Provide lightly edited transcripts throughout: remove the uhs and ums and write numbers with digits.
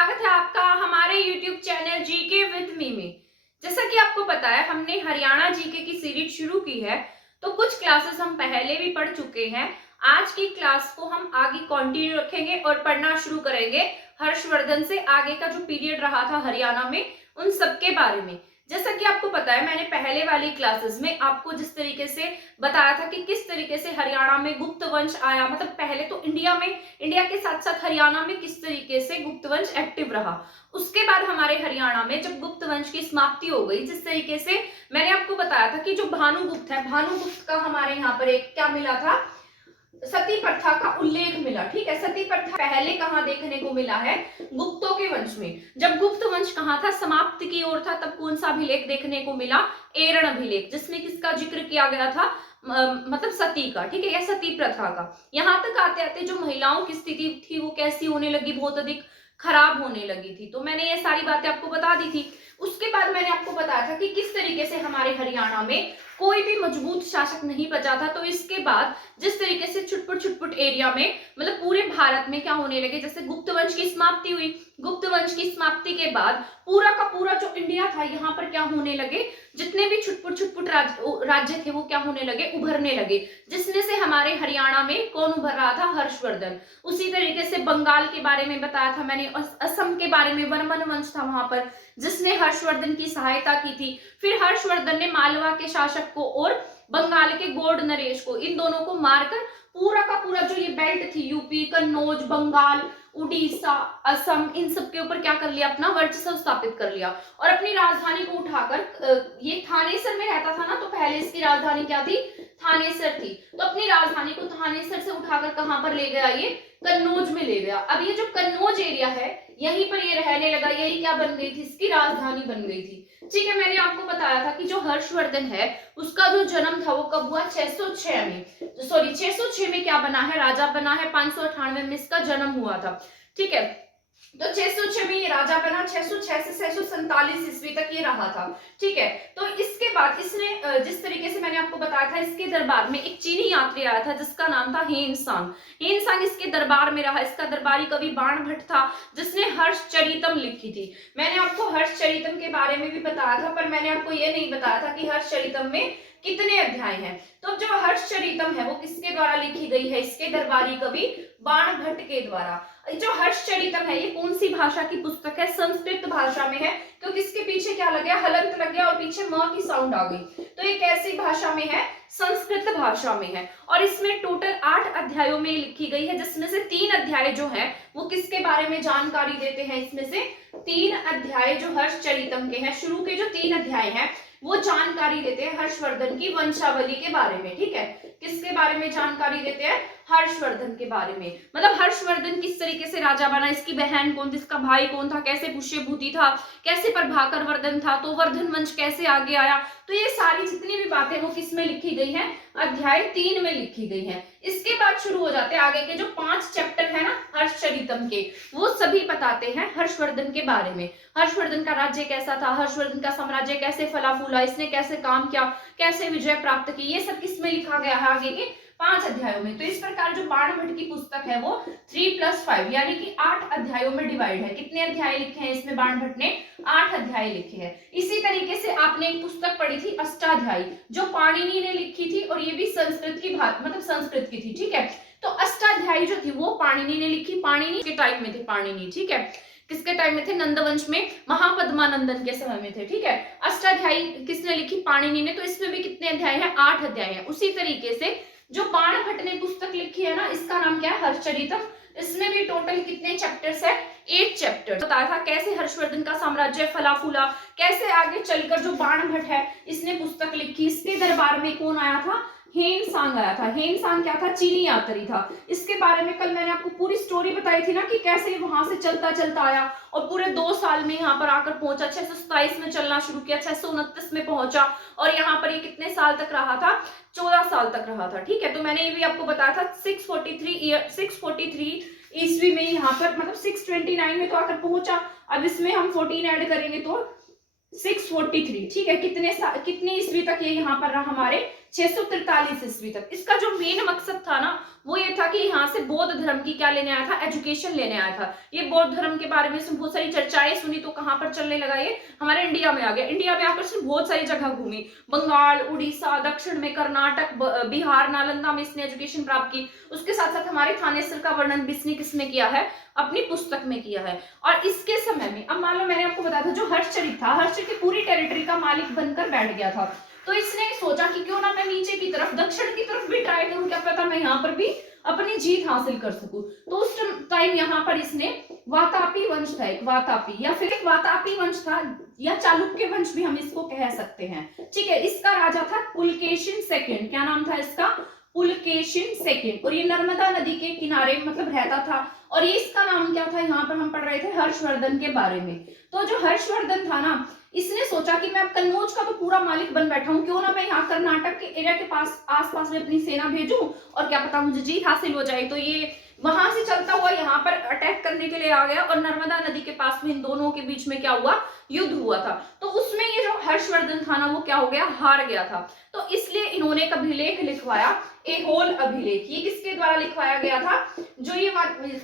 स्वागत है आपका हमारे YouTube channel GK with me में। जैसा कि आपको पता है हमने हरियाणा जीके की सीरीज शुरू की है, तो कुछ क्लासेस हम पहले भी पढ़ चुके हैं। आज की क्लास को हम आगे कंटिन्यू रखेंगे और पढ़ना शुरू करेंगे हर्षवर्धन से आगे का जो पीरियड रहा था हरियाणा में उन सब के बारे में। जैसा कि आपको पता है मैंने पहले वाली क्लासेस में आपको जिस तरीके से बताया था कि किस तरीके से हरियाणा में गुप्त वंश आया, मतलब पहले तो इंडिया के साथ साथ हरियाणा में किस तरीके से गुप्त वंश एक्टिव रहा। उसके बाद हमारे हरियाणा में जब गुप्त वंश की समाप्ति हो गई, जिस तरीके से मैंने आपको बताया था कि जो भानुगुप्त है, भानुगुप्त का हमारे यहाँ पर एक क्या मिला था, सती प्रथा का उल्लेख मिला। ठीक है, सती प्रथा पहले कहां देखने को मिला है, गुप्तों के वंश में। जब गुप्त वंश कहां था, समाप्ति की ओर था, तब कौन सा अभिलेख देखने को मिला, एरण अभिलेख, जिसमें किसका जिक्र किया गया था, मतलब सती का। ठीक है, या सती प्रथा का। यहां तक आते आते जो महिलाओं की स्थिति थी वो कैसी होने लगी, बहुत अधिक खराब होने लगी थी। तो मैंने ये सारी बातें आपको बता दी थी। उसके बाद मैंने आपको बताया था कि किस तरीके से हमारे हरियाणा में कोई भी मजबूत शासक नहीं बचा था। तो इसके बाद जिस तरीके से छुटपुट एरिया में, मतलब पूरे भारत में क्या होने लगे, जैसे गुप्त वंश की समाप्ति हुई, गुप्त वंश की समाप्ति के बाद पूरा का पूरा जो इंडिया था यहाँ पर क्या होने लगे, जितने भी छुटपुट राज्य थे वो क्या होने लगे, उभरने लगे। जिसमें से हमारे हरियाणा में कौन उभर रहा था, हर्षवर्धन। उसी तरीके से बंगाल के बारे में बताया था मैंने, असम के बारे में वर्मन वंश था वहां पर, जिसने हर्षवर्धन की सहायता की थी। फिर हर्षवर्धन ने मालवा के शासक को और बंगाल के गौड़ नरेश को, इन दोनों को मारकर पूरा का पूरा जो ये बेल्ट थी, यूपी, कन्नौज, बंगाल, उड़ीसा, असम, इन सब के ऊपर क्या कर लिया, अपना वर्चस्व स्थापित कर लिया। और अपनी राजधानी को उठाकर, ये थानेसर में रहता था ना, तो पहले इसकी राजधानी क्या थी, थानेसर थी। तो अपनी राजधानी को थानेसर से उठाकर कहां पर ले गया, ये कन्नौज में ले गया। अब ये जो कन्नौज एरिया है यहीं पर ये रहने लगा, यही क्या बन गई थी, इसकी राजधानी बन गई थी। ठीक है, मैंने आपको बताया था कि जो हर्षवर्धन है उसका जो जन्म था वो कब हुआ, 606 में, 606 में क्या बना है, राजा बना है। 598 में इसका जन्म हुआ था। ठीक है, तो 606 में ये राजा बना, 606 से 647 ईस्वी तक ये रहा था। ठीक है, तो इसके बाद इसने जिस तरीके से मैंने आपको बताया था, इसके दरबार में एक चीनी यात्री आया था जिसका नाम था हेनसांग। हेनसांग इसके दरबार में रहा। इसका दरबारी कवि बाणभट्ट था, जिसने हर्षचरितम लिखी थी। मैंने आपको हर्षचरितम के बारे में भी बताया था, पर मैंने आपको ये नहीं बताया था कि हर्षचरितम में कितने अध्याय हैं। तो जो हर्षचरितम है वो किसके द्वारा लिखी गई है, इसके दरबारी कवि बाणभट्ट के द्वारा। जो हर्षचरितम है ये कौन सी भाषा की पुस्तक है, संस्कृत भाषा में है, क्योंकि इसके पीछे क्या लग गया, हलंत लग गया और पीछे म की साउंड आ गई। तो ये कैसी भाषा में है, संस्कृत भाषा में है। और इसमें टोटल 8 अध्यायों में लिखी गई है, जिसमें से 3 अध्याय जो है वो किसके बारे में जानकारी देते हैं। इसमें से 3 अध्याय जो हर्षचरितम के हैं, शुरू के जो 3 अध्याय हैं वो जानकारी देते हैं हर्षवर्धन की वंशावली के बारे में। ठीक है, किसके बारे में जानकारी देते हैं, हर्षवर्धन के बारे में। मतलब हर्षवर्धन किस तरीके से राजा बना, इसकी बहन कौन थी, इसका भाई कौन था, कैसे पुष्यभूति था, कैसे प्रभाकर वर्धन था, तो वर्धन वंश कैसे आगे आया। तो ये सारी जितनी भी बातें वो किस में लिखी गई हैं, अध्याय 3 में लिखी गई हैं। इसके बाद शुरू हो जाते हैं आगे के जो 5 चैप्टर है ना हर्षचरितम के, वो सभी बताते हैं हर्षवर्धन के बारे में। हर्षवर्धन का राज्य कैसा था, हर्षवर्धन का साम्राज्य कैसे फला फूला, इसने कैसे काम किया, कैसे विजय प्राप्त की, ये सब किसमें लिखा गया है आगे के 5 अध्यायों में। तो इस प्रकार जो बाणभट्ट की पुस्तक है वो 3+5 यानी कि 8 अध्यायों में डिवाइड है। कितने अध्याय लिखे हैं इसमें, बाणभट्ट ने 8 अध्याय लिखे हैं। इसी तरीके से आपने एक पुस्तक पढ़ी थी अष्टाध्यायी, जो पाणिनि ने लिखी थी, और ये भी संस्कृत की मतलब संस्कृत की थी। ठीक है, तो अष्टाध्यायी जो थी वो पाणिनि ने लिखी, पाणिनि के टाइम में थे पाणिनि। ठीक है, किसके टाइम में थे, नंदवंश में महापद्मानंदन के समय में थे। ठीक है, अष्टाध्यायी किसने लिखी, पाणिनि ने। तो इसमें भी कितने अध्याय हैं, 8 अध्याय हैं। उसी तरीके से जो बाणभट्ट ने पुस्तक लिखी है ना, इसका नाम क्या है, हर्षचरितम। इसमें भी टोटल कितने चैप्टर्स है, 8 चैप्टर। बताया था कैसे हर्षवर्धन का साम्राज्य फला फूला, कैसे आगे चलकर जो बाणभट्ट है इसने पुस्तक लिखी। इसके दरबार में कौन आया था, हेनसांग आया था। हेनसांग क्या था, चीनी यात्री था। इसके बारे में कल मैंने आपको पूरी स्टोरी बताई थी ना, कि कैसे वहां से चलता चलता आया और पूरे 2 साल में यहाँ पर आकर पहुंचा। 627 में चलना शुरू किया, 629 में पहुंचा, और यहाँ पर ये कितने साल तक रहा था, 14 साल तक रहा था। ठीक है, तो मैंने ये भी आपको बताया था 643 ईस्वी में यहाँ पर, मतलब 629 में तो आकर पहुंचा। अब इसमें हम 14 ऐड करेंगे तो 643। ठीक है, कितने ईस्वी तक ये यहाँ पर रहा, हमारे 643 ईस्वी तक। इसका जो मेन मकसद था ना वो ये था कि यहाँ से बौद्ध धर्म की क्या लेने आया था, एजुकेशन लेने आया था। ये बौद्ध धर्म के बारे में बहुत सारी चर्चाएं सुनी, तो कहाँ पर चलने लगा, ये हमारे इंडिया में आ गया। इंडिया में आकर सिर्फ बहुत सारी जगह घूमी, बंगाल, उड़ीसा, दक्षिण में कर्नाटक, बिहार, नालंदा में इसने एजुकेशन प्राप्त की। उसके साथ साथ हमारे थानेसर का वर्णन भी इसने किसने किया है, अपनी पुस्तक में किया है। और इसके समय में, अब मान लो मैंने आपको बताया था जो हर्षचरित था, हर्षचरित पूरी टेरिटरी का मालिक बनकर बैठ गया था। तो इसने सोचा कि क्यों ना मैं नीचे की तरफ, दक्षिण की तरफ भी ट्राई करूं, क्या पता मैं यहाँ पर भी अपनी जीत हासिल कर सकूं। तो उस टाइम यहाँ पर इसने वातापी वंश था, एक वातापी या फिर एक वातापी वंश था, या चालुक्य वंश भी हम इसको कह सकते हैं। ठीक है, इसका राजा था पुलकेशिन सेकंड। क्या नाम था इसका, पुलकेशिन सेकंड। और ये नर्मदा नदी के किनारे मतलब रहता था। और ये इसका नाम क्या था, यहाँ पर हम पढ़ रहे थे हर्षवर्धन के बारे में। तो जो हर्षवर्धन था ना, इसने सोचा कि मैं अब कन्नौज का तो पूरा मालिक बन बैठा हूं, क्यों ना मैं यहाँ कर्नाटक के एरिया के पास आसपास में अपनी सेना भेजूं और क्या पता मुझे जीत हासिल हो जाए। तो ये वहां से चलता हुआ यहाँ पर अटैक करने के लिए आ गया और नर्मदा नदी के पास में इन दोनों के बीच में क्या हुआ, युद्ध हुआ था। तो उसमें ये जो हर्षवर्धन था ना वो क्या हो गया, हार गया था। तो इसलिए इन्होंने एक अभिलेख लिखवाया, एहोल अभिलेख। ये किसके द्वारा लिखवाया गया था, जो ये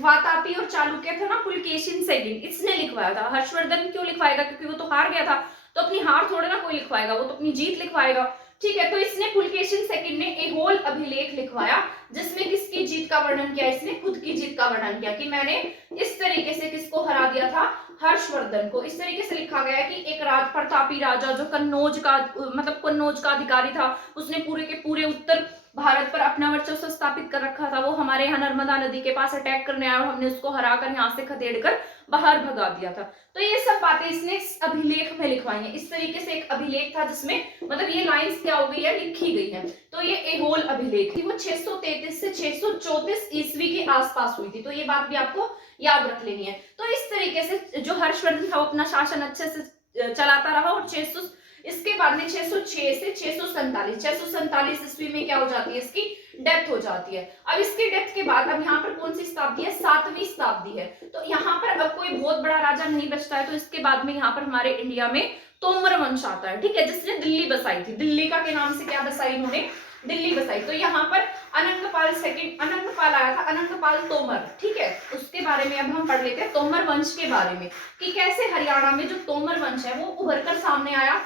वातापी और चालुक्य थे ना, पुलकेशिन सेकंड, इसने लिखवाया था। हर्षवर्धन क्यों लिखवाएगा, क्योंकि वो तो हार गया था, तो अपनी हार थोड़े ना कोई लिखवाएगा, वो तो अपनी जीत लिखवाएगा। ठीक है, तो इसने पुलकेशिन सेकंड ने एहोल अभिलेख लिखवाया, जिसमें किसकी जीत का वर्णन किया, इसने खुद की जीत का वर्णन किया कि मैंने इस तरीके से किसको हरा दिया था, हर्षवर्धन को। इस तरीके से लिखा गया है कि एक प्रतापी राजा जो कन्नौज का मतलब कन्नौज का अधिकारी था, उसने पूरे के पूरे उत्तर भारत पर अपना वर्चस्व स्थापित कर रखा था, वो हमारे यहाँ नर्मदा नदी के पास अटैक करने आया और हमने उसको हराकर यहाँ से खदेड़कर बाहर भगा दिया था। तो ये सब बातें इसने इस अभिलेख में लिखवाई हैं। इस तरीके से एक अभिलेख था जिसमें मतलब ये लाइंस क्या हो गई है, लिखी गई है। तो ये एहोल अभिलेख थी, वो 633 से 634 ईस्वी के आसपास हुई थी। तो ये बात भी आपको याद रख लेनी है। तो इस तरीके से जो हर्षवर्धन था वो अपना शासन अच्छे से चलाता रहा और इसके बाद में 606 से 647 ईस्वी में क्या हो जाती है, इसकी डेथ हो जाती है। अब इसकी डेथ के बाद अब यहाँ पर कौन सी शताब्दी है, 7वीं शताब्दी है। तो यहाँ पर अब कोई बहुत बड़ा राजा नहीं बचता है। तो इसके बाद में यहाँ पर हमारे इंडिया में तोमर वंश आता है। ठीक है, जिसने दिल्ली बसाई थी, दिल्ली का के नाम से क्या बसाई इन्होंने, दिल्ली बसाई। तो यहाँ पर अनंगपाल सेकंड, अनंगपाल आया था, अनंगपाल तोमर। ठीक है, उसके बारे में अब हम पढ़ लेते हैं, तोमर वंश के बारे में, कि कैसे हरियाणा में जो तोमर वंश है वो उभर कर सामने आया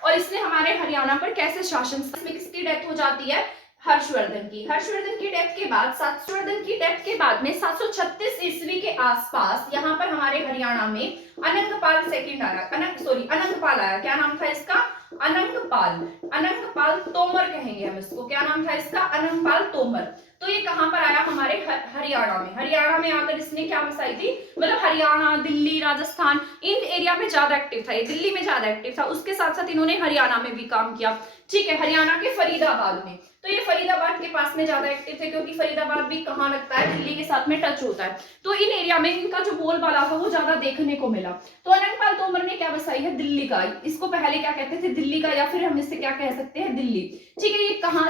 और इसने हमारे हरियाणा पर कैसे शासन। इसमें किसकी डेथ हो जाती है, हर्षवर्धन की। हर्षवर्धन की डेथ के बाद में 736 ईस्वी के आसपास यहाँ पर हमारे हरियाणा में अनंगपाल सेकंड आया, अनंगपाल आया। क्या नाम था इसका, अनंगपाल तोमर कहेंगे हम इसको। क्या नाम था इसका, अनंगपाल तोमर। तो ये कहां पर आया, हमारे हरियाणा में आकर इसने क्या बसाई थी, मतलब हरियाणा, दिल्ली, राजस्थान, इन एरिया में ज्यादा एक्टिव था। ये दिल्ली में ज्यादा एक्टिव था, उसके साथ साथ इन्होंने हरियाणा में भी काम किया। ठीक है, हरियाणा के फरीदाबाद में। तो ये फरीदाबाद के पास में ज्यादा एक्टिव थे, क्योंकि फरीदाबाद भी कहाँ लगता है, दिल्ली के साथ में टच होता है। तो इन एरिया में इनका जो बोलबाला था वो ज्यादा देखने को मिला। तो अनंगपाल तोमर ने क्या बसाई है, दिल्ली का। इसको पहले क्या कहते थे, दिल्ली का, या फिर हम इससे क्या कह सकते हैं, दिल्ली। ठीक है, ये कहाँ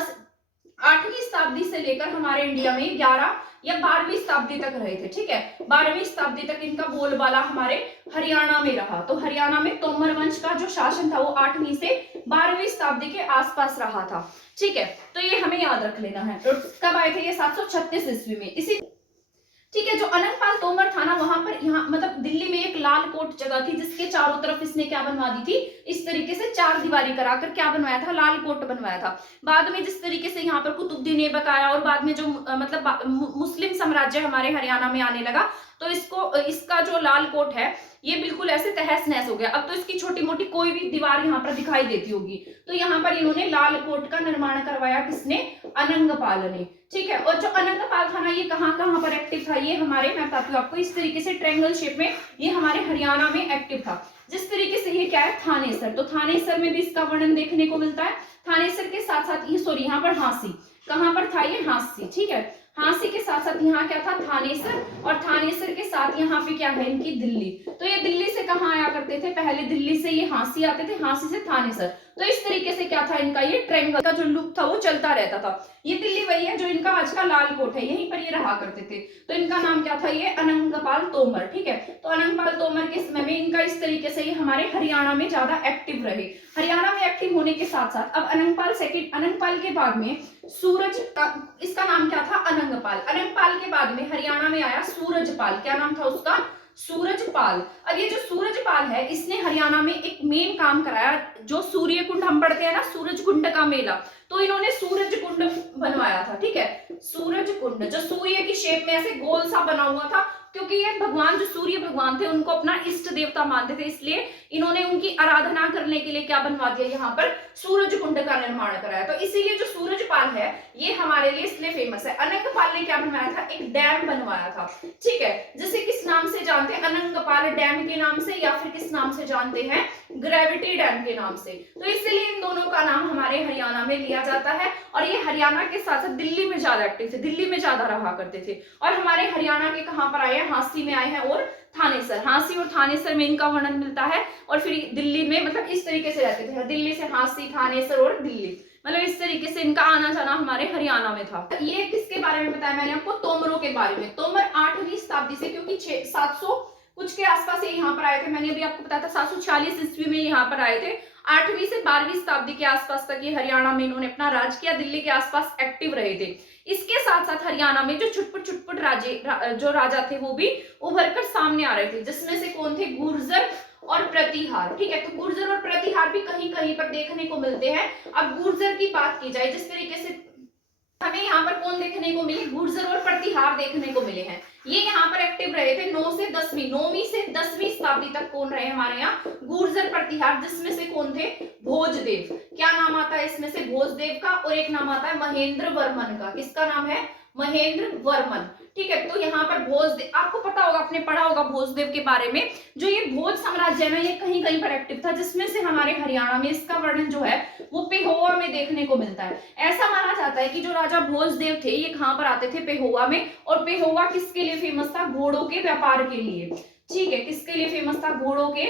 8वीं शताब्दी से लेकर हमारे इंडिया में 11 या 12वीं शताब्दी तक रहे थे। ठीक है, 12वीं शताब्दी तक इनका बोलबाला हमारे हरियाणा में रहा। तो हरियाणा में तोमर वंश का जो शासन था वो 8वीं से 12वीं शताब्दी के आसपास रहा था। ठीक है, तो ये हमें याद रख लेना है। तो कब आए थे ये, 736 ईस्वी में। इसी ठीक है, जो अनंगपाल तोमर था ना, वहां पर यहाँ मतलब दिल्ली में एक लाल कोट जगह थी, जिसके चारों तरफ इसने क्या बनवा दी थी, इस तरीके से 4 दीवारी कराकर क्या बनवाया था, लाल कोट बनवाया था। बाद में जिस तरीके से यहाँ पर कुतुबुद्दीन ऐबक आया और बाद में जो मतलब मुस्लिम साम्राज्य हमारे हरियाणा में आने लगा, तो इसका जो लाल कोट है ये बिल्कुल ऐसे तहस नहस हो गया। अब तो इसकी छोटी मोटी कोई भी दीवार यहाँ पर दिखाई देती होगी। तो यहाँ पर इन्होंने लाल कोट का निर्माण करवाया, किसने, अनंगपाल ने। ठीक है, और जो अनंगपाल था ना, ये कहाँ पर एक्टिव था, ये हमारे, मैं बताती हूँ आपको, इस तरीके से ट्रायंगल शेप में ये हमारे हरियाणा में एक्टिव था। जिस तरीके से ये क्या है, थानेसर। तो थानेसर में भी इसका वर्णन देखने को मिलता है। थानेसर के साथ साथ ये यहाँ पर हांसी, कहाँ पर था ये, हांसी। ठीक है, हांसी के साथ साथ यहाँ क्या था, थानेसर, और थानेसर के साथ यहाँ पे क्या है, इनकी दिल्ली। तो ये ये दिल्ली से कहाँ आया करते थे, पहले दिल्ली से ये हांसी आते थे, हांसी से थानेसर। तो इस तरीके से क्या था इनका ये ट्रेंगल का जो लुक था वो चलता रहता था। ये दिल्ली वही है जो इनका आज का लाल कोट है, यहीं पर ये रहा करते थे। तो इनका नाम क्या था, ये अनंगपाल तोमर। ठीक है, तो अनंगपाल तोमर के समय में इनका इस तरीके से ये हमारे हरियाणा में ज्यादा एक्टिव रहे। हरियाणा में एक्टिव होने के साथ साथ अब अनंगपाल सेकंड, अनंगपाल के बाद में सूरज का, इसका नाम क्या था, अनंगपाल। अनंगपाल के बाद में हरियाणा में आया सूरजपाल। क्या नाम था उसका, सूरजपाल। अब ये जो सूरजपाल है इसने हरियाणा में एक मेन काम कराया, जो सूर्य कुंड हम पढ़ते हैं ना, सूरज कुंड का मेला, तो इन्होंने सूरज कुंड बनवाया था। ठीक है, सूरज कुंड जो सूर्य की शेप में ऐसे गोल सा बना हुआ था, क्योंकि ये भगवान जो सूर्य भगवान थे उनको अपना इष्ट देवता मानते थे, इसलिए इन्होंने उनकी आराधना करने के लिए क्या बनवा दिया, यहाँ पर सूरज कुंड का निर्माण कराया। तो इसीलिए जो सूरजपाल है ये हमारे लिए इसलिए फेमस है। अनंगपाल ने क्या बनवाया था, एक डैम बनवाया था। ठीक है, जिसे किस नाम से जानते हैं, अनंगपाल डैम के नाम से, या फिर किस नाम से जानते हैं, ग्रेविटी डैम के नाम से। तो इसलिए इन दोनों का नाम हमारे हरियाणा में लिया जाता है। और ये हरियाणा के साथ साथ दिल्ली में ज्यादा एक्टिव थे, दिल्ली में ज्यादा रहा करते थे। और हमारे हरियाणा के कहां पर आए हैं, हांसी में आए हैं और थानेसर। हांसी और थानेसर में इनका वर्णन मिलता है। और फिर दिल्ली में मतलब इस तरीके से रहते थे, दिल्ली से हांसी, थानेसर और दिल्ली, मतलब इस तरीके से इनका आना जाना हमारे हरियाणा में था। ये किसके बारे में बताया मैंने आपको, तोमरों के बारे में। तोमर 8वीं शताब्दी से, क्योंकि 700 कुछ के आसपास ये यहाँ पर आए थे, मैंने अभी आपको बताया था 746 ईस्वी में यहाँ पर आए थे। 8वीं से 12वीं शताब्दी के आसपास तक ये हरियाणा में इन्होंने अपना राज किया, दिल्ली के आसपास एक्टिव रहे थे। इसके साथ साथ हरियाणा में जो छुटपुट छुटपुट जो राजा थे वो भी उभर कर सामने आ रहे थे, जिसमें से कौन थे, गुर्जर और प्रतिहार। ठीक है, तो गुर्जर और प्रतिहार भी कहीं कहीं पर देखने को मिलते हैं। अब गुर्जर की बात की जाए, जिस तरीके से हमें यहाँ पर कौन देखने को मिले, गुर्जर और प्रतिहार देखने को मिले हैं। ये यहाँ पर एक्टिव रहे थे 9वीं से 10वीं शताब्दी तक। कौन रहे हमारे यहाँ, गुर्जर प्रतिहार, जिसमें से कौन थे, भोजदेव। क्या नाम आता है इसमें से, भोजदेव का, और एक नाम आता है महेंद्र वर्मन का। किसका नाम है, महेंद्र वर्मन। ठीक है, तो यहाँ पर भोजदेव, आपको पता होगा, आपने पढ़ा होगा भोजदेव के बारे में। जो ये भोज साम्राज्य है ना, ये कहीं कहीं पर एक्टिव था, जिसमें से हमारे हरियाणा में इसका वर्णन जो है वो पेहोवा में देखने को मिलता है। ऐसा माना जाता है कि जो राजा भोजदेव थे ये कहाँ पर आते थे, पेहोवा में। और पेहोवा किसके लिए फेमस था, घोड़ों के व्यापार के लिए। ठीक है, किसके लिए फेमस था, घोड़ों के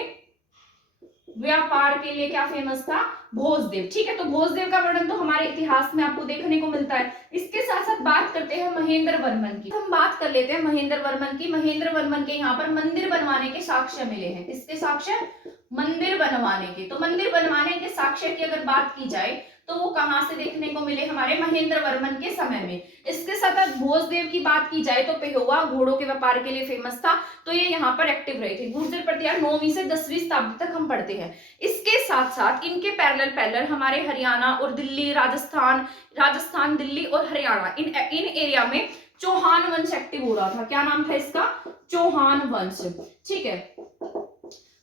व्यापार के लिए क्या फेमस था, भोजदेव। ठीक है, तो भोजदेव का वर्णन तो हमारे इतिहास में आपको देखने को मिलता है। इसके साथ साथ बात करते हैं महेंद्र वर्मन की। हम बात कर लेते हैं महेंद्र वर्मन की। महेंद्र वर्मन के यहाँ पर मंदिर बनवाने के साक्ष्य मिले हैं। किसके साक्ष्य, मंदिर बनवाने के। तो मंदिर बनवाने के साक्ष्य की अगर बात की जाए तो वो कहां से देखने को मिले, हमारे महेंद्र वर्मन के समय में। इसके साथ भोजदेव की बात की जाए तो पेहोवा घोड़ों के व्यापार के लिए फेमस था, तो ये यहाँ पर एक्टिव रहे थे। गुर्जर प्रतिहार 9वीं से 10वीं शताब्दी तक हम पढ़ते हैं। इसके साथ साथ इनके पैरेलल हमारे हरियाणा और दिल्ली, राजस्थान दिल्ली और हरियाणा, इन एरिया में चौहान वंश एक्टिव हो रहा था। क्या नाम था इसका, चौहान वंश। ठीक है,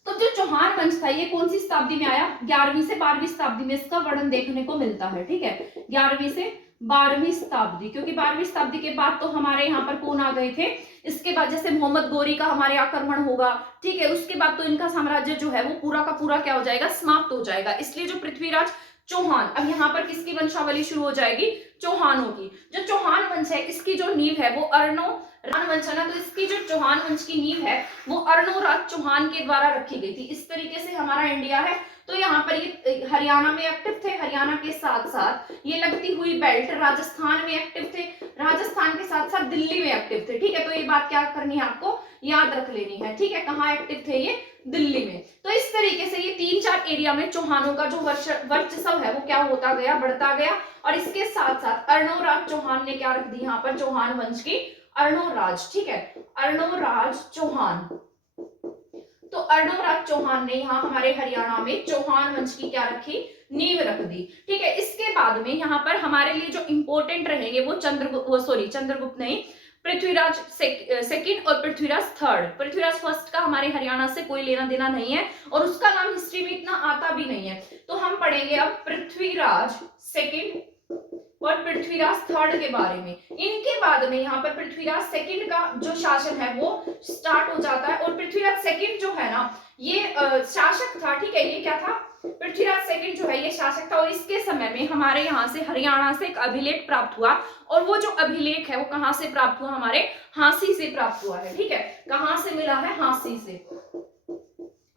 तो जो चौहान वंश था ये कौन सी शताब्दी में आया, 11वीं से 12वीं शताब्दी में इसका वर्णन देखने को मिलता है। ठीक है, 11वीं से 12वीं शताब्दी, क्योंकि 12वीं शताब्दी के बाद तो हमारे यहाँ पर कौन आ गए थे, इसके बाद जैसे मोहम्मद गोरी का हमारे आक्रमण होगा। ठीक है, उसके बाद तो इनका साम्राज्य जो है वो पूरा का पूरा क्या हो जाएगा, समाप्त हो जाएगा। इसलिए जो पृथ्वीराज चौहान, अब यहाँ पर किसकी वंशावली शुरू हो जाएगी, चौहानों की। जो चौहान वंश है इसकी जो नींव है वो वंश है ना, तो इसकी जो चौहान वंश की नींव है वो अर्णोराज चौहान के द्वारा रखी गई थी। इस तरीके से हमारा इंडिया है। तो यहाँ पर ये हरियाणा में एक्टिव थे, हरियाणा के साथ साथ ये लगती हुई बेल्ट राजस्थान में एक्टिव थे, राजस्थान के साथ साथ दिल्ली में एक्टिव थे। ठीक है, तो ये बात क्या करनी है, आपको याद रख लेनी है। ठीक है, कहाँ एक्टिव थे ये, दिल्ली में। तो इस तरीके से ये 3-4 एरिया में चौहानों का जो वर्चस्व है वो क्या होता गया, बढ़ता गया। और इसके साथ साथ अर्णोराज चौहान ने क्या रख दी यहाँ पर, चौहान वंश की अर्णोराज। ठीक है, अर्णोराज चौहान। तो अर्णोराज चौहान ने यहाँ हमारे हरियाणा में चौहान वंश की क्या रखी, नींव रख दी। ठीक है, इसके बाद में यहाँ पर हमारे लिए जो इंपॉर्टेंट रहेंगे वो चंद्रगुप्त नहीं, पृथ्वीराज सेकंड और पृथ्वीराज थर्ड। पृथ्वीराज फर्स्ट का हमारे हरियाणा से कोई लेना देना नहीं है और उसका नाम हिस्ट्री में इतना आता भी नहीं है। तो हम पढ़ेंगे अब पृथ्वीराज सेकंड और पृथ्वीराज थर्ड के बारे में। इनके बाद में यहाँ पर पृथ्वीराज सेकंड का जो शासन है वो स्टार्ट हो जाता है। और पृथ्वीराज सेकंड जो है ना ये शासक था। ठीक है, ये क्या था, पृथ्वीराज सेकंड जो है ये शासक था। और इसके समय में हमारे यहाँ से हरियाणा से एक अभिलेख प्राप्त हुआ और वो जो अभिलेख है वो कहाँ से प्राप्त हुआ, हमारे हांसी से प्राप्त हुआ है। ठीक है, कहाँ से मिला है, हांसी से।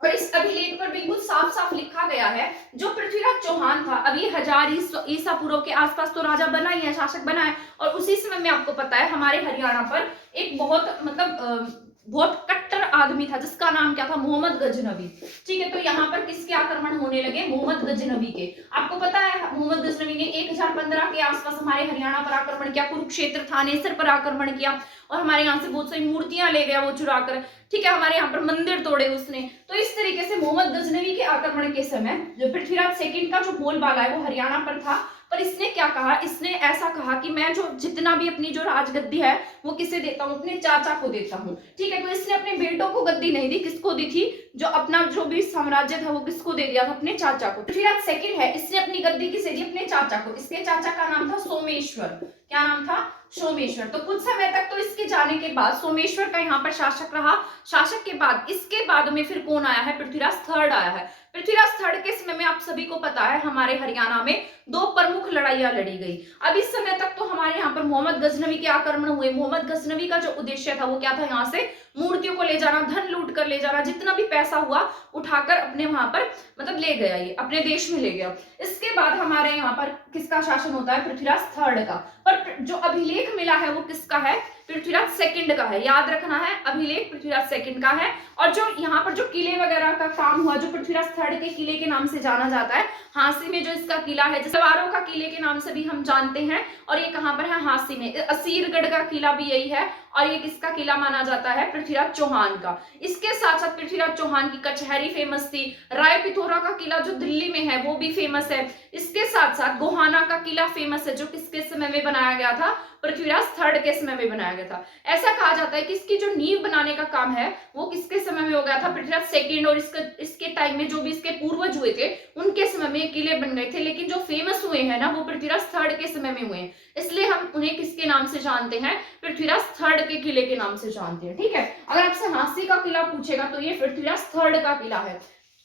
और इस अभिलेख पर बिल्कुल साफ साफ लिखा गया है, जो पृथ्वीराज चौहान था, अभी 1000 ईसा पूर्व के आसपास तो राजा बना ही है, शासक बना है, और उसी समय में आपको पता है हमारे हरियाणा पर एक बहुत मतलब बहुत कट्टर आदमी था जिसका नाम क्या था, मोहम्मद गजनवी। ठीक है, तो यहाँ पर किसके आक्रमण होने लगे, मोहम्मद गजनवी के। आपको पता है मोहम्मद गजनवी ने 1015 के आसपास हमारे हरियाणा पर आक्रमण किया, कुरुक्षेत्र थानेसर पर आक्रमण किया, और हमारे यहाँ से बहुत सारी मूर्तियां ले गया वो चुरा कर। ठीक है, हमारे यहाँ पर मंदिर तोड़े उसने। तो इस तरीके से मोहम्मद गजनवी के आक्रमण के समय जो पृथ्वीराज सेकंड का जो बोलबाला है वो हरियाणा पर था। पर इसने क्या कहा, इसने ऐसा कहा कि मैं जो जितना भी अपनी जो राजगद्दी है वो किसे देता हूँ, अपने चाचा को देता हूँ। ठीक है, तो इसने अपने बेटों को गद्दी नहीं दी, किसको दी थी, जो अपना जो भी साम्राज्य था वो किसको दे दिया था, अपने चाचा को। पृथ्वीराज सेकंड है, इसने अपनी गद्दी किसे दी, अपने चाचा को। इसके चाचा का नाम था सोमेश्वर। क्या नाम था, सोमेश्वर। तो कुछ समय तक तो इसके जाने के बाद सोमेश्वर का यहाँ पर शासक रहा। शासक के बाद इसके बाद में फिर कौन आया है, पृथ्वीराज थर्ड आया है। पृथ्वीराज थर्ड के समय में आप सभी को पता है हमारे हरियाणा में 2 प्रमुख लड़ाइयां लड़ी गई। अब इस समय तक तो हमारे यहाँ पर मोहम्मद गजनवी के आक्रमण हुए। मोहम्मद गजनवी का जो उद्देश्य था वो क्या था, यहाँ से मूर्तियों को ले जाना, धन लूट कर ले जाना, जितना भी पैसा हुआ उठाकर अपने वहां पर मतलब ले गया, ये अपने देश में ले गया। इसके बाद हमारे यहाँ पर किसका शासन होता है, पृथ्वीराज थर्ड का। पर जो अभिलेख मिला है वो किसका है, पृथ्वीराज सेकंड का है। याद रखना है, अभिलेख पृथ्वीराज सेकंड का है। और जो यहाँ पर जो किले वगैरह का काम हुआ, जो पृथ्वीराज थर्ड के किले के नाम से जाना जाता है, हांसी में जो इसका किला है, सवारों का किले के नाम से भी हम जानते हैं, और ये कहाँ पर है, हांसी में। असीरगढ़ का किला भी यही है, और ये किसका किला माना जाता है, पृथ्वीराज चौहान का। इसके साथ साथ पृथ्वीराज चौहान की कचहरी फेमस थी। राय पिथौरा का किला जो दिल्ली में है वो भी फेमस है। इसके साथ साथ गोहाना का किला फेमस है, जो किसके समय में बनाया गया था, पृथ्वीराज थर्ड के समय में बनाया गया था। ऐसा कहा जाता है कि इसकी जो नींव बनाने का काम है वो किसके समय में हो गया था, पृथ्वीराज सेकंड। और इसके टाइम में जो भी इसके पूर्वज हुए थे उनके समय में किले बन गए थे, लेकिन जो फेमस हुए हैं ना वो पृथ्वीराज थर्ड के समय में हुए हैं। इसलिए हम उन्हें किसके नाम से जानते हैं, पृथ्वीराज थर्ड के किले के नाम से जानते हैं। ठीक है, अगर आपसे हांसी का किला पूछेगा तो ये पृथ्वीराज थर्ड का किला है।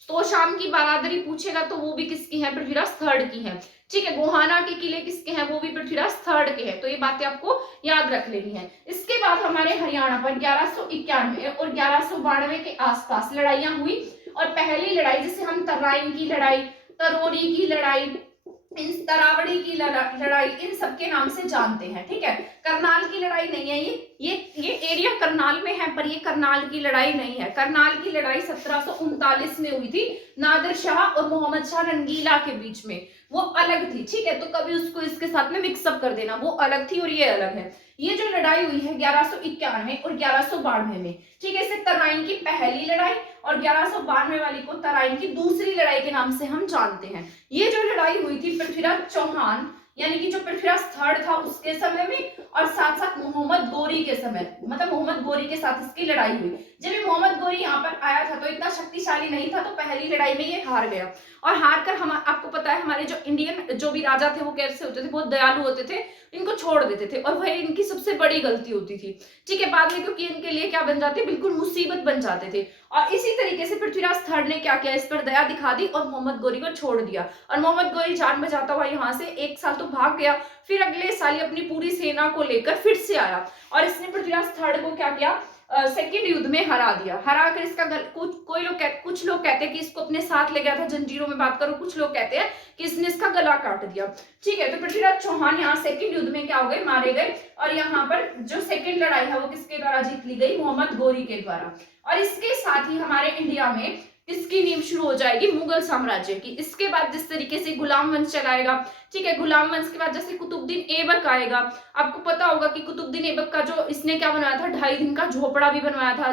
तो शाम की बारादरी पूछेगा तो वो भी किसकी है, पृथ्वीराज थर्ड की है। ठीक है, गोहाना के किले किसके हैं, वो भी पृथ्वीराज थर्ड के हैं। तो ये बातें आपको याद रख लेनी है। इसके बाद हमारे हरियाणा पर 1191 और 1192 के आसपास लड़ाइयां हुई। और पहली लड़ाई जिसे हम तराइन की लड़ाई, तरोरी की लड़ाई, इन तरावड़ी की लड़ाई, इन सबके नाम से जानते हैं। ठीक है, करनाल की लड़ाई नहीं है, ये एरिया करनाल में है, पर ये करनाल की लड़ाई नहीं है। करनाल की लड़ाई 1739 में हुई थी, नादिर शाह और मोहम्मद शाह रंगीला के बीच में, वो अलग थी। ठीक है, तो कभी उसको इसके साथ में मिक्सअप कर देना, वो अलग थी और ये अलग है। ये जो लड़ाई हुई है 1191 और 1192 में। ठीक है, इसे तराइन की पहली लड़ाई और 1192 वाली को तराइन की दूसरी लड़ाई के नाम से हम जानते हैं। ये जो लड़ाई हुई थी पृथ्वीराज चौहान यानी कि जो पृथ्वीराज थर्ड था उसके समय में, और साथ साथ मोहम्मद गोरी के समय, मतलब मोहम्मद गोरी के साथ इसकी लड़ाई हुई। जब ये मोहम्मद गोरी यहाँ पर आया था तो इतना शक्तिशाली नहीं था, तो पहली लड़ाई में ये हार गया। और हार कर हम आपको पता है हमारे जो इंडियन जो भी राजा थे वो कैसे होते थे, बहुत दयालु होते थे, इनको छोड़ देते थे, और वही इनकी सबसे बड़ी गलती होती थी। ठीक है, बाद में क्योंकि इनके लिए क्या बन जाते, बिल्कुल मुसीबत बन जाते थे। और इसी तरीके से पृथ्वीराज थर्ड ने क्या किया, इस पर दया दिखा दी और मोहम्मद गोरी को छोड़ दिया। और मोहम्मद गोरी जान बचाता हुआ यहाँ से 1 साल तो भाग गया, फिर अगले साल अपनी पूरी सेना को लेकर फिर से आया, और इसने पृथ्वीराज थर्ड को क्या किया, सेकेंड युद्ध में हरा दिया। हरा कर इसका कुछ लोग कहते हैं कि इसको अपने साथ ले गया था, जंजीरों में बात करो, कुछ लोग कहते हैं कि इसने इसका गला काट दिया। ठीक है, तो पृथ्वीराज चौहान यहाँ सेकेंड युद्ध में क्या हो गए, मारे गए। और यहाँ पर जो सेकेंड लड़ाई है वो किसके द्वारा जीत ली गई, मोहम्मद गोरी के द्वारा। और इसके साथ ही हमारे इंडिया में इसकी नींव शुरू हो जाएगी मुगल साम्राज्य की। इसके बाद जिस तरीके से गुलाम वंश चलाएगा, ठीक है, गुलाम वंश के बाद जैसे कुतुबुद्दीन ऐबक आएगा। आपको पता होगा कि कुतुबुद्दीन ऐबक का जो इसने क्या बनवाया था, 2.5 दिन का झोपड़ा भी बनवाया था।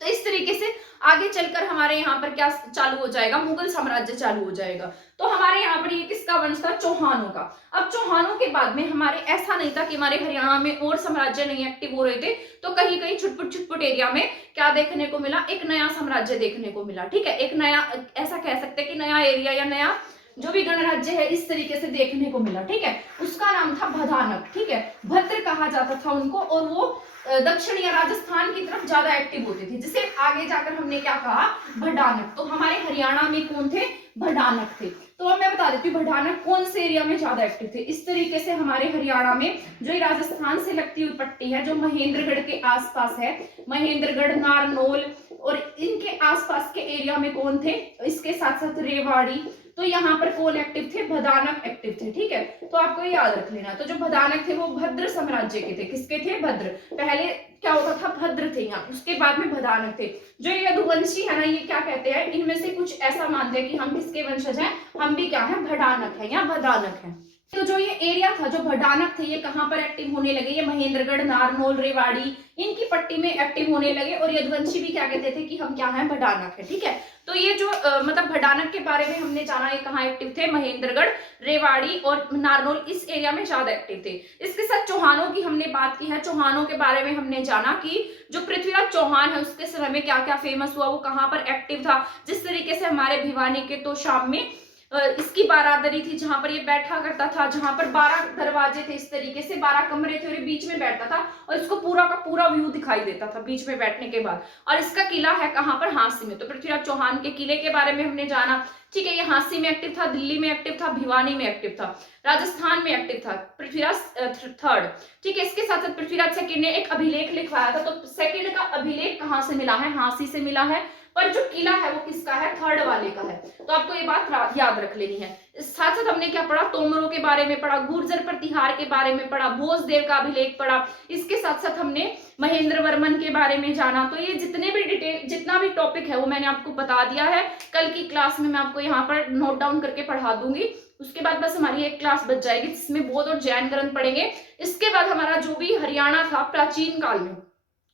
तो इस तरीके से आगे चलकर हमारे यहाँ पर क्या चालू हो जाएगा, मुगल साम्राज्य चालू हो जाएगा। तो हमारे यहाँ पर ये किसका वंश था, चौहानों का। अब चौहानों के बाद में हमारे ऐसा नहीं था कि हमारे हरियाणा में और साम्राज्य नहीं एक्टिव हो रहे थे, तो कहीं कहीं छुटपुट एरिया में क्या देखने को मिला, एक नया साम्राज्य देखने को मिला। ठीक है, एक नया, ऐसा कह सकते हैं कि नया एरिया या नया जो भी गणराज्य है इस तरीके से देखने को मिला। ठीक है, उसका नाम था भदानक। ठीक है, भद्र कहा जाता था उनको, और वो दक्षिण या राजस्थान की तरफ ज्यादा एक्टिव होते थे, जिसे आगे जाकर हमने क्या कहा, भडानक। तो हमारे हरियाणा में कौन थे, भडानक थे। तो अब मैं बता देती हूँ भडानक कौन से एरिया में ज्यादा एक्टिव थे। इस तरीके से हमारे हरियाणा में जो राजस्थान से लगती हुई पट्टी है, जो महेंद्रगढ़ के आसपास है, महेंद्रगढ़, नारनौल और इनके आसपास के एरिया में कौन थे, इसके साथ साथ रेवाड़ी, तो यहाँ पर कौन एक्टिव थे, भदानक एक्टिव थे। ठीक है, तो आपको ये याद रख लेना। तो जो भदानक थे वो भद्र साम्राज्य के थे। किसके थे, भद्र। पहले क्या होता था, भद्र थे यहाँ, उसके बाद में भदानक थे। जो यदुवंशी है ना, ये क्या कहते हैं, इनमें से कुछ ऐसा मानते हैं कि हम किसके वंशज हैं, हम भी क्या है, भडानक है या भदानक है। तो जो ये एरिया था, जो भडानक थे, ये कहाँ पर एक्टिव होने लगे, ये महेंद्रगढ़, नारनौल, रेवाड़ी, इनकी पट्टी में एक्टिव होने लगे। और यदुवंशी भी क्या कहते थे कि हम क्या है, भडानक है। ठीक है, तो ये जो मतलब भडानक के बारे में हमने जाना, ये कहाँ एक्टिव थे, महेंद्रगढ़, रेवाड़ी और नारनौल, इस एरिया में ज्यादा एक्टिव थे। इसके साथ चौहानों की हमने बात की है। चौहानों के बारे में हमने जाना कि जो पृथ्वीराज चौहान है उसके समय में क्या क्या फेमस हुआ, वो कहाँ पर एक्टिव था। जिस तरीके से हमारे भिवानी के तो शाम में इसकी बारादरी थी, जहां पर ये बैठा करता था, जहां पर 12 दरवाजे थे, इस तरीके से 12 कमरे थे और ये बीच में बैठता था और इसको पूरा का पूरा व्यू दिखाई देता था बीच में बैठने के बाद। और इसका किला है कहां पर, हांसी में। तो पृथ्वीराज चौहान के किले के बारे में हमने जाना। ठीक है, ये हांसी में एक्टिव था, दिल्ली में एक्टिव था, भिवानी में एक्टिव था, राजस्थान में एक्टिव था पृथ्वीराज थर्ड। ठीक है, इसके साथ साथ पृथ्वीराज सेकंड ने एक अभिलेख लिखवाया था। तो सेकंड का अभिलेख कहां से मिला है, हांसी से मिला है, पर जो किला है वो किसका है, थर्ड वाले का है। तो आपको ये बात याद रख लेनी है। साथ साथ हमने क्या पढ़ा, तोमरों के बारे में पढ़ा, गुर्जर प्रतिहार के बारे में पढ़ा, भोजदेव का अभिलेख पढ़ा। इसके साथ साथ हमने महेंद्र वर्मन के बारे में जाना। तो ये जितने भी डिटेल, जितना भी टॉपिक है वो मैंने आपको बता दिया है। कल की क्लास में मैं आपको यहाँ पर नोट डाउन करके पढ़ा दूंगी। उसके बाद बस हमारी एक क्लास बच जाएगी जिसमें बौद्ध और जैन ग्रंथ पढ़ेंगे। इसके बाद हमारा जो भी हरियाणा था प्राचीन काल में,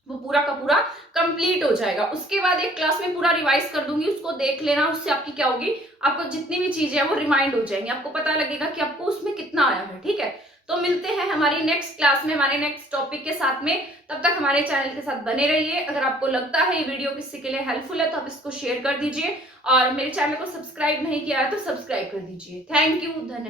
वो पूरा का पूरा कंप्लीट हो जाएगा। उसके बाद एक क्लास में पूरा रिवाइज कर दूंगी, उसको देख लेना। उससे आपकी क्या होगी, आपको जितनी भी चीजें हैं वो रिमाइंड हो जाएंगी, आपको पता लगेगा कि आपको उसमें कितना आया है। ठीक है, तो मिलते हैं हमारी नेक्स्ट क्लास में, हमारे नेक्स्ट टॉपिक के साथ में। तब तक हमारे चैनल के साथ बने रहिए। अगर आपको लगता है ये वीडियो किसी के लिए हेल्पफुल है तो आप इसको शेयर कर दीजिए, और मेरे चैनल को सब्सक्राइब नहीं किया है तो सब्सक्राइब कर दीजिए। थैंक यू, धन्यवाद।